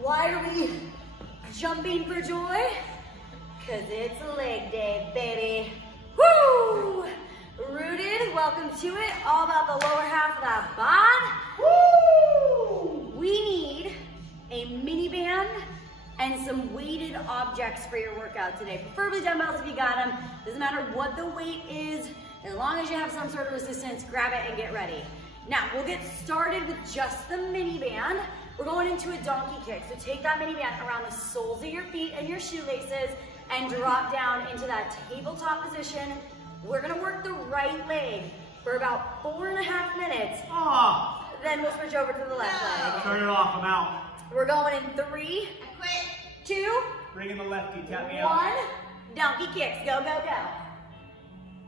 Why are we jumping for joy? Because it's leg day, baby. Woo! Rooted, welcome to it. All about the lower half of that bod. Woo! We need a mini band and some weighted objects for your workout today. Preferably dumbbells if you got them. Doesn't matter what the weight is, as long as you have some sort of resistance, grab it and get ready. Now, we'll get started with just the mini band. We're going into a donkey kick. So take that mini band around the soles of your feet and your shoelaces and drop down into that tabletop position. We're gonna work the right leg for about 4.5 minutes. Oh. Then we'll switch over to the left leg. Turn it off, I'm out. We're going in 3, 2, Bring in the lefty, tap me 1. out. Donkey kicks, go, go, go.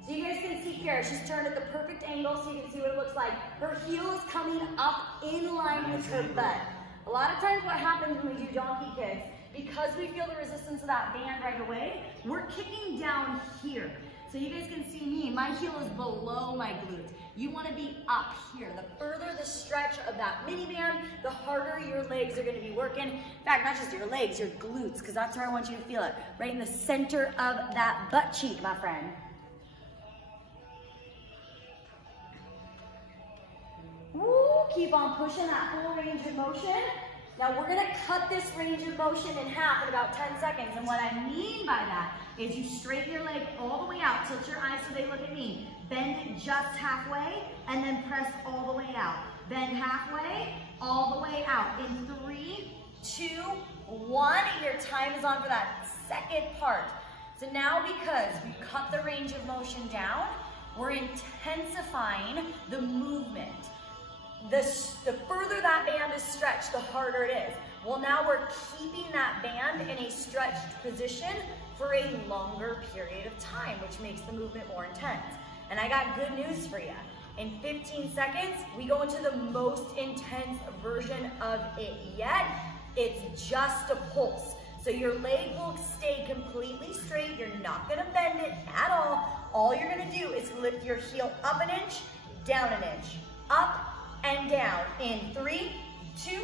So you guys can see here, she's turned at the perfect angle so you can see what it looks like. Her heel is coming up in line with her butt. A lot of times what happens when we do donkey kicks, because we feel the resistance of that band right away, we're kicking down here. So you guys can see me, my heel is below my glute. You want to be up here. The further the stretch of that mini band, the harder your legs are going to be working. In fact, not just your legs, your glutes, because that's where I want you to feel it. Right in the center of that butt cheek, my friend. Woo, keep on pushing that full range of motion. Now we're gonna cut this range of motion in half in about 10 seconds. And what I mean by that is you straighten your leg all the way out, tilt your eyes so they look at me. Bend it just halfway, and then press all the way out. Bend halfway, all the way out. In 3, 2, 1, your time is on for that second part. So now because we cut the range of motion down, we're intensifying the movement. The further that band is stretched, the harder it is. Well, now we're keeping that band in a stretched position for a longer period of time, which makes the movement more intense. And I got good news for you. In 15 seconds, we go into the most intense version of it yet. It's just a pulse. So your leg will stay completely straight. You're not gonna bend it at all. All you're gonna do is lift your heel up an inch, down an inch, up and down. In 3, 2,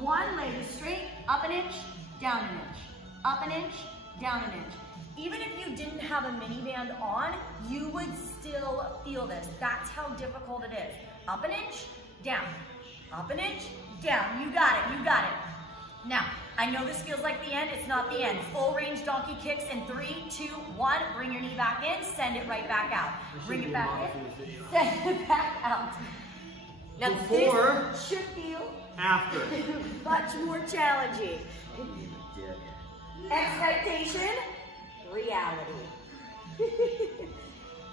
1, leg is straight, up an inch, down an inch, up an inch, down an inch. Even if you didn't have a mini band on, you would still feel this. That's how difficult it is. Up an inch, down, up an inch, down. You got it, you got it. Now, I know this feels like the end, it's not the end. Full range donkey kicks in 3, 2, 1. Bring your knee back in, send it right back out. Bring it back in, send it back out. Now Before, this should feel after. much more challenging. Expectation, reality.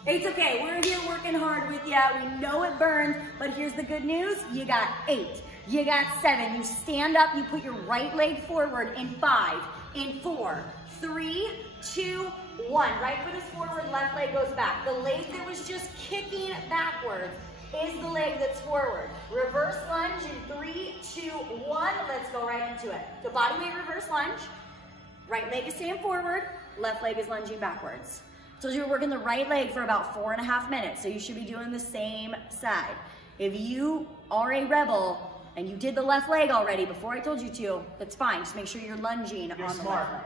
It's okay, we're here working hard with you. We know it burns, but here's the good news. You got 8, you got 7. You stand up, you put your right leg forward in 5, in 4, 3, 2, 1. Right foot is forward, left leg goes back. The leg that was just kicking backwards is the leg that's forward. Reverse lunge in 3, 2, 1. Let's go right into it. So body weight reverse lunge. Right leg is staying forward, left leg is lunging backwards. So you're working the right leg for about 4.5 minutes. So you should be doing the same side. If you are a rebel and you did the left leg already before I told you to, that's fine. Just make sure you're lunging on the left leg.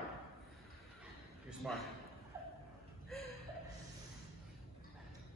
You're smart.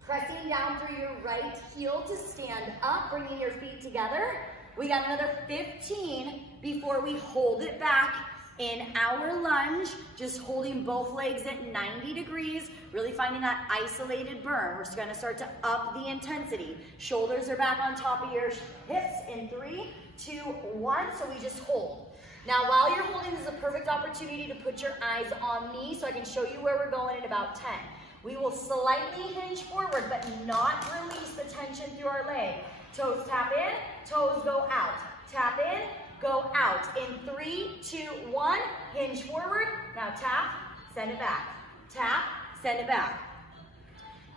Pressing down through your right heel to stand up, bringing your feet together. We got another 15 before we hold it back in our lunge, just holding both legs at 90 degrees, really finding that isolated burn. We're just gonna start to up the intensity. Shoulders are back on top of your hips in 3, 2, 1, so we just hold. Now, while you're holding, this is a perfect opportunity to put your eyes on me so I can show you where we're going in about 10. We will slightly hinge forward, but not release the tension through our leg. Toes tap in, toes go out. Tap in, go out. In 3, 2, 1, hinge forward. Now tap, send it back. Tap, send it back.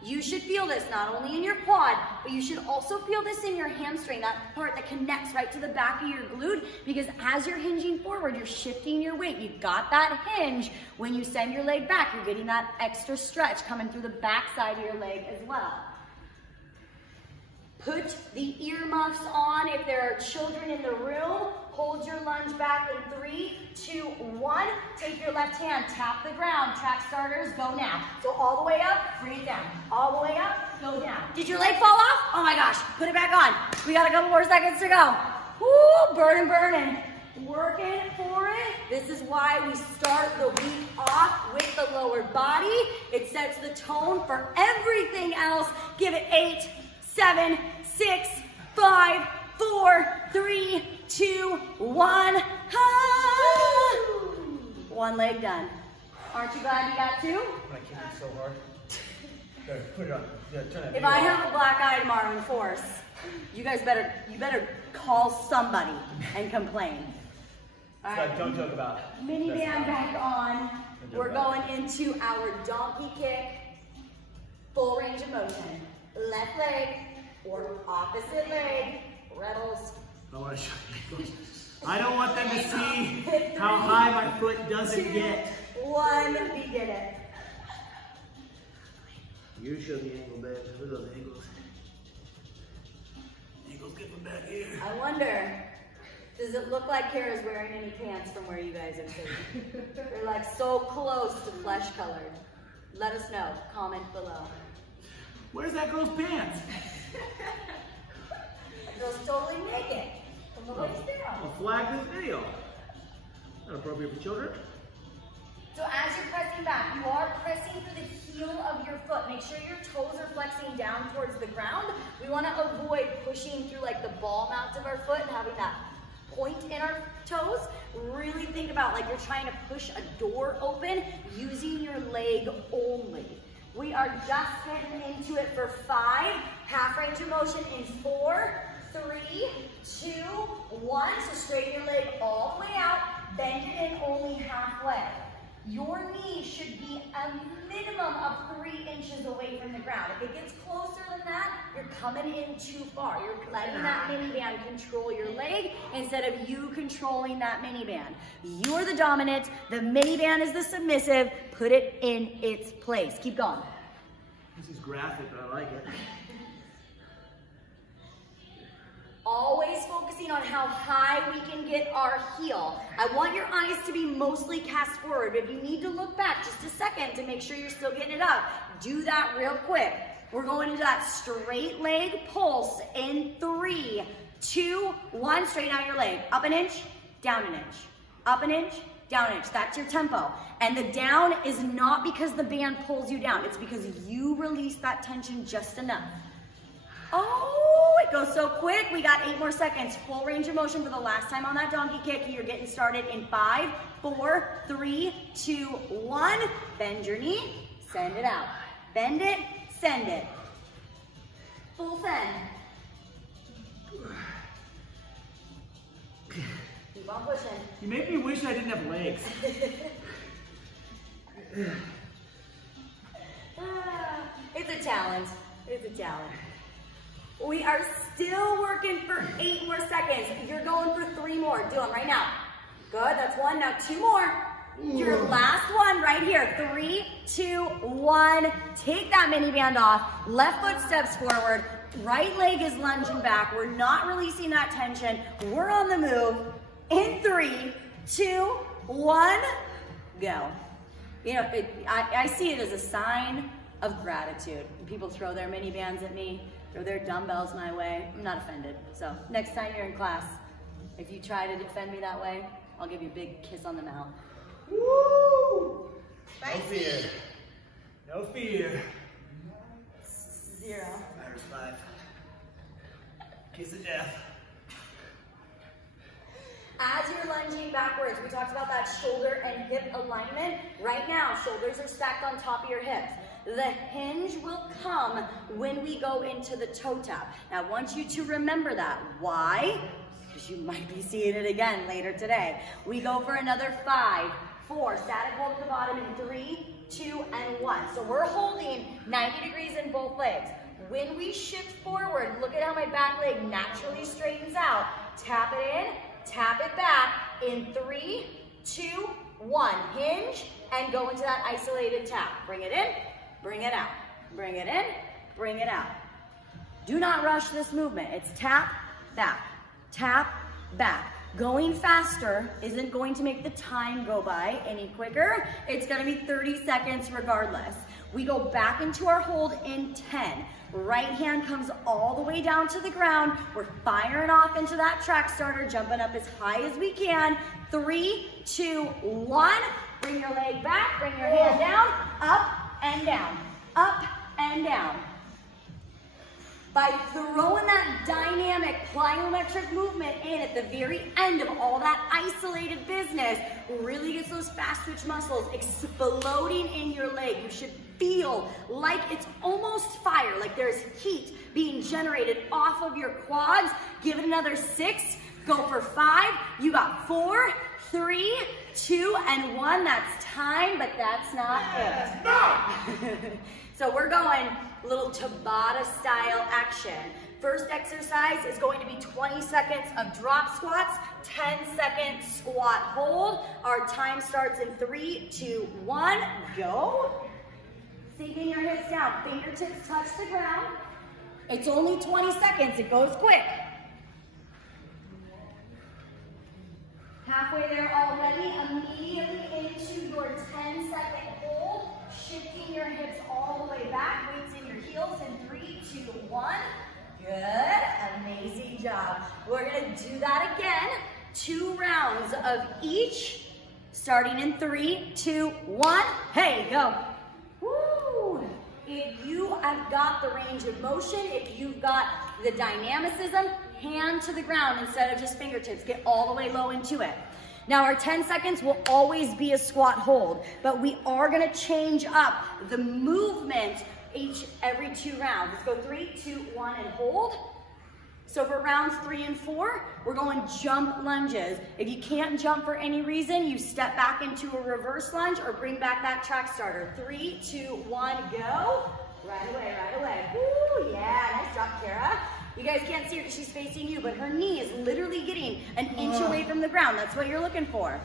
You should feel this not only in your quad, but you should also feel this in your hamstring, that part that connects right to the back of your glute, because as you're hinging forward, you're shifting your weight. You've got that hinge. When you send your leg back, you're getting that extra stretch coming through the back side of your leg as well. Put the earmuffs on if there are children in the room. Hold your lunge back in 3, 2, 1. Take your left hand, tap the ground. Track starters, go now. So all the way up, bring it down. All the way up, go down. Did your leg fall off? Oh my gosh, put it back on. We got a couple more seconds to go. Woo, burning, burning. Working for it. This is why we start the week off with the lower body. It sets the tone for everything else. Give it 8, 7, 6, 5, 4, 3, 2, 1. One leg done. Aren't you glad you got 2? I kicked it so hard. Put it on. Yeah, turn that. If I have a black eye tomorrow in force, you guys better call somebody and complain. All right. Don't joke about it. Mini band back on. We're going into our donkey kick, full range of motion. Left leg or opposite leg. Rebels. I want to show you. I don't want them to see how high my foot doesn't get. 1, begin it. You show the angle, babe. Look at those angles. Angles get from back here. I wonder, does it look like Kara's wearing any pants from where you guys are sitting? They're like so close to flesh colored. Let us know. Comment below. Where's that girl's pants? That girl's totally naked. From the waist down. I'll flag this video. Not appropriate for children. So as you're pressing back, you are pressing for the heel of your foot. Make sure your toes are flexing down towards the ground. We want to avoid pushing through like the ball mounts of our foot and having that point in our toes. Really think about like you're trying to push a door open using your leg only. We are just getting into it for 5. Half range of motion in 4, 3, 2, 1. So straighten your leg all the way out. Bend it in only halfway. Your knee should be a minimum of 3 inches away from the ground. If it gets closer than that, you're coming in too far. You're letting that mini band control your leg instead of you controlling that mini band. You're the dominant, the mini band is the submissive. Put it in its place. Keep going. This is graphic, but I like it. Always focusing on how high we can get our heel. I want your eyes to be mostly cast forward, but if you need to look back just a second to make sure you're still getting it up, do that real quick. We're going into that straight leg pulse in 3, 2, 1. Straighten out your leg. Up an inch, down an inch. Up an inch, down an inch. That's your tempo. And the down is not because the band pulls you down. It's because you release that tension just enough. Oh, it goes so quick. We got 8 more seconds. Full range of motion for the last time on that donkey kick. You're getting started in 5, 4, 3, 2, 1. Bend your knee, send it out. Bend it, send it. Full send. Keep on pushing. You make me wish I didn't have legs. It's a talent. It's a talent. We are still working for 8 more seconds. You're going for 3 more. Do them right now. Good, that's 1. Now 2 more. Your last one right here. 3, 2, 1. Take that mini band off. Left foot steps forward. Right leg is lunging back. We're not releasing that tension. We're on the move. In 3, 2, 1, go. You know, I see it as a sign of gratitude. People throw their mini bands at me, throw their dumbbells my way. I'm not offended. So next time you're in class, if you try to defend me that way, I'll give you a big kiss on the mouth. Woo! No fear. No fear. 0. Matters 5. Kiss of death. As you're lunging backwards, we talked about that shoulder and hip alignment. Right now, shoulders are stacked on top of your hips. The hinge will come when we go into the toe tap. Now, I want you to remember that. Why? Because you might be seeing it again later today. We go for another 5, 4, static hold at the bottom in 3, 2, and 1. So we're holding 90 degrees in both legs. When we shift forward, look at how my back leg naturally straightens out. Tap it in, tap it back in 3, 2, 1. Hinge and go into that isolated tap. Bring it in, bring it out. Bring it in, bring it out. Do not rush this movement. It's tap, back, Going faster isn't going to make the time go by any quicker. It's gonna be 30 seconds regardless. We go back into our hold in 10. Right hand comes all the way down to the ground. We're firing off into that track starter, jumping up as high as we can. 3, 2, 1. Bring your leg back, bring your hand down, up and down, up and down. By throwing that dynamic plyometric movement in at the very end of all that isolated business, really gets those fast twitch muscles exploding in your leg. You should feel like it's almost fire, like there's heat being generated off of your quads. Give it another 6, go for 5. You got 4, 3, 2, and 1. That's time, but that's not it. So we're going a little Tabata style action. First exercise is going to be 20 seconds of drop squats, 10-second squat hold. Our time starts in 3, 2, 1, go. Sinking your hips down, fingertips touch the ground. It's only 20 seconds, it goes quick. Halfway there already, immediately into your 10-second hold, shifting your hips all the way back, weights in your heels in 3, 2, 1. Good, amazing job. We're gonna do that again, 2 rounds of each, starting in 3, 2, 1. Hey, go. Woo! If you have got the range of motion, if you've got the dynamicism, hand to the ground instead of just fingertips. Get all the way low into it. Now our 10 seconds will always be a squat hold, but we are gonna change up the movement every 2 rounds. Let's go 3, 2, 1, and hold. So for rounds 3 and 4, we're going jump lunges. If you can't jump for any reason, you step back into a reverse lunge or bring back that track starter. 3, 2, 1, go. Right away, right away. Woo, yeah, nice job, Kara. You guys can't see her because she's facing you, but her knee is literally getting an inch away from the ground. That's what you're looking for.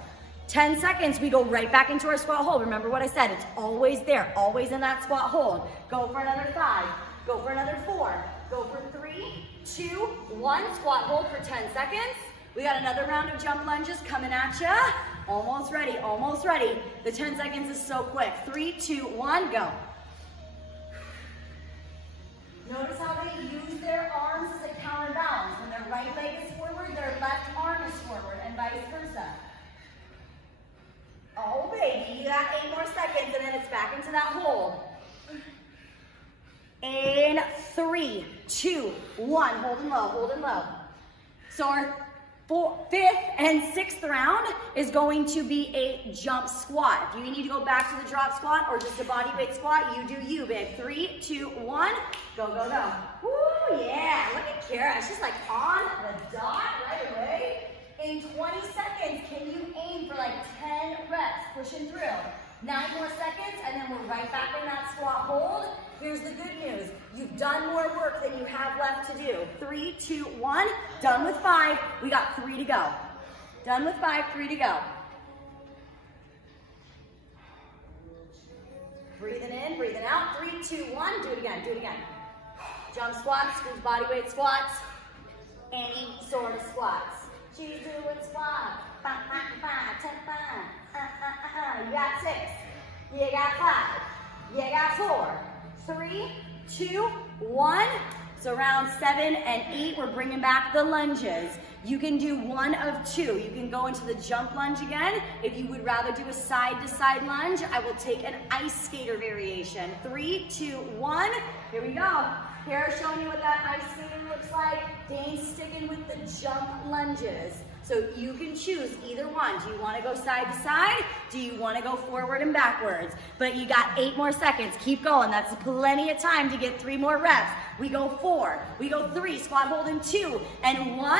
10 seconds, we go right back into our squat hold. Remember what I said, it's always there, always in that squat hold. Go for another 5, go for another 4, go for 3, 2, 1, squat hold for 10 seconds. We got another round of jump lunges coming at ya. Almost ready, almost ready. The 10 seconds is so quick. 3, 2, 1, go. Notice how they use their arms as a counterbalance. When their right leg is forward, their left arm is forward, and vice versa. Oh, baby, you got 8 more seconds, and then it's back into that hold. In 3, 2, 1, holding low, holding low. So our 5th and 6th round is going to be a jump squat. If you need to go back to the drop squat or just a body weight squat, you do you, babe. 3, 2, 1, go, go, go. Woo, yeah, look at Kara. She's like on the dot right away. In 20 seconds, can you aim for like 10 reps, pushing through? 9 more seconds, and then we're right back in that squat hold. Here's the good news. You've done more work than you have left to do. 3, 2, 1, done with 5. We got 3 to go. Done with 5, 3 to go. Breathing in, breathing out. 3, 2, 1, do it again, do it again. Jump squats, squeeze body weight squats, any sort of squats. She's doing squats. 5, 5, 5, 10, 5. You got 6. You got 5. You got 4. 3, 2, 1. So round 7 and 8, we're bringing back the lunges. You can do one of 2. You can go into the jump lunge again. If you would rather do a side-to-side lunge, I will take an ice skater variation. 3, 2, 1. Here we go. Kara's showing you what that ice skater looks like. Dane's sticking with the jump lunges. So you can choose either one. Do you want to go side to side? Do you want to go forward and backwards? But you got 8 more seconds. Keep going. That's plenty of time to get 3 more reps. We go 4. We go 3. Squat hold in 2 and 1.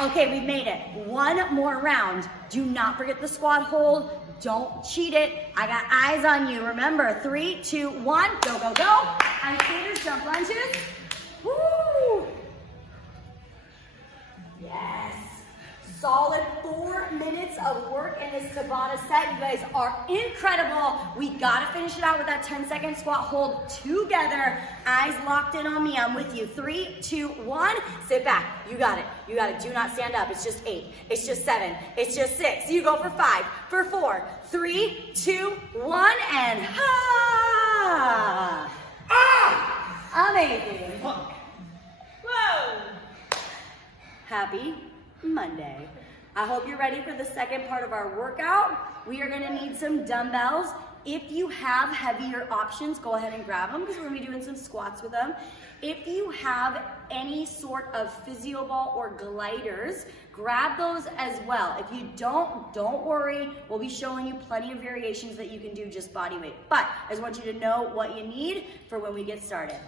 Okay, we made it. 1 more round. Do not forget the squat hold. Don't cheat it. I got eyes on you. Remember, 3, 2, 1. Go, go, go. Ice skaters, jump lunges. Woo! Yes. Solid 4 minutes of work in this Tabata set. You guys are incredible. We gotta finish it out with that 10-second squat hold together. Eyes locked in on me, I'm with you. 3, 2, 1, sit back. You got it, you got it. Do not stand up, it's just 8, it's just 7, it's just 6. You go for 5, for 4, 3, 2, 1, and ha! Ah! Amazing. Whoa! Happy Monday. I hope you're ready for the second part of our workout. We are gonna need some dumbbells. If you have heavier options, go ahead and grab them because we're gonna be doing some squats with them. If you have any sort of physio ball or gliders, grab those as well. If you don't worry. We'll be showing you plenty of variations that you can do just body weight. But I just want you to know what you need for when we get started.